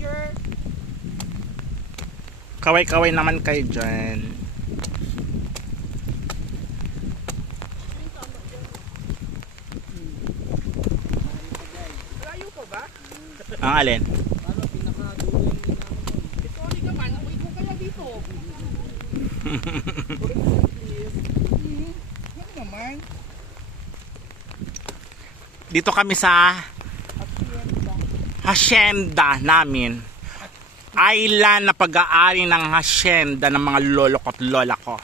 picture. Kaway-kaway naman kayo dyan. Layo pa ba? Ang alin? Sorry naman, wait mo kaya dito. Ano naman? Dito kami sa hacienda namin. Island na pag-aari ng hacienda ng mga lolo ko at lola ko.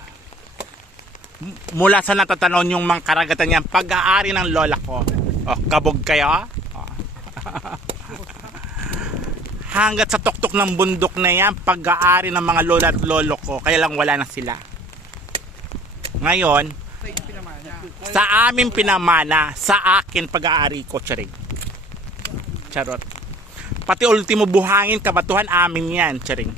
Mula sa natatanaw yung mga karagatan niyan, pag-aari ng lola ko. Oh, kabog kayo? Oh. Hanggat sa tuktok ng bundok na yan, pag-aari ng mga lola at lolo ko. Kaya lang wala na sila. Ngayon, sa amin pinamana, sa akin pag-aari ko, charing. Charot. Pati ultimo buhangin, kabatuhan amin yan, charing.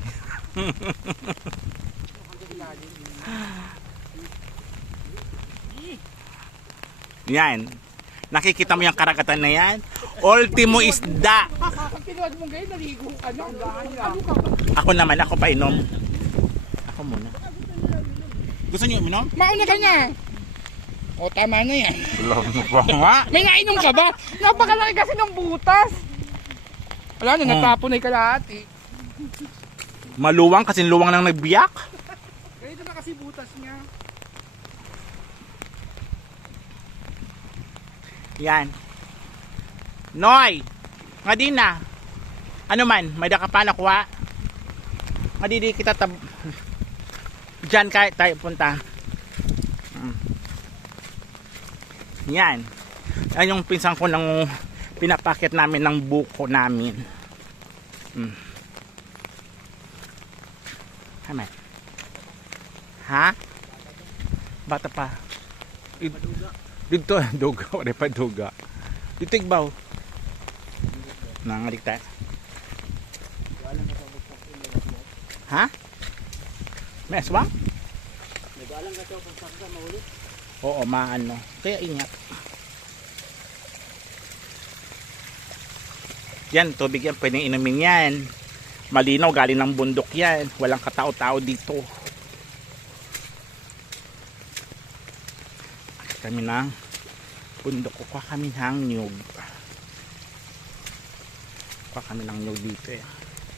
Yan. Nakikita mo yung karagatan na yan? Ultimo isda. Pag tinuwad mo ngayon, naligo ka na. Ano ka ba? Ako naman, ako pa inom. Ako muna. Gusto niyo uminom? Mauna ka na. O, tama na yan. Wala nga. May nainom ka ba? Napakalaki kasi ng butas. Wala na, natapon na yung kalahati. Maluwang kasi luwang nang nagbiyak. Ganito na kasi butas niya. Yan. Noy! Nga di na. Ano man, may da ka pa nakuha. Nga di kita Diyan kahit tayo punta. Yan. Yan yung pinsan ko ng pinapakit namin ng buko namin. Tama. Ha? Bata pa. Dito, duga. Wala pa duga. Dito igbaw. Nangalig tayo. Ha? May aswang? Nagalang ka ito kung sakta mahuli. Oo, maano. Kaya ingat. Yan, tubig yan. Pwedeng inumin yan. Malinaw, galing ng bundok yan. Walang katao-tao dito. Kami ng bundok. Kuha kami ng nyug. Kuha kami ng nyug dito eh.